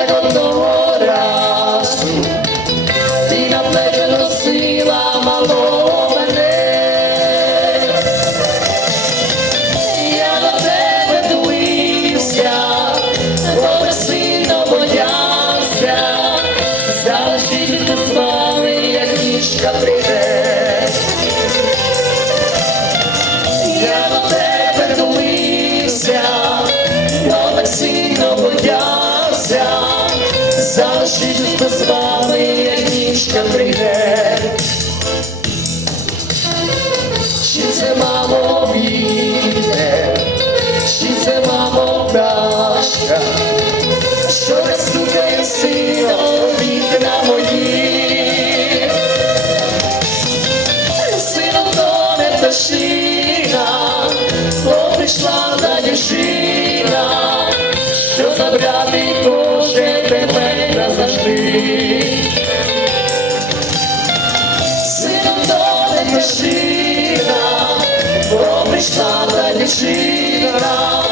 як одного разу, ти на плечі носила малого мене. Я на тебе дивився, сильно боявся, залишитися з вами, як нічка залишитися з вами, як нічка прийде. Чи це мамо війне, чи це мамо пташка, що не стукає у вікна мої. Сином то не пташина, то прийшла та дівчина, що забрати хоче тебе пташина, бо прийшла та дівчина,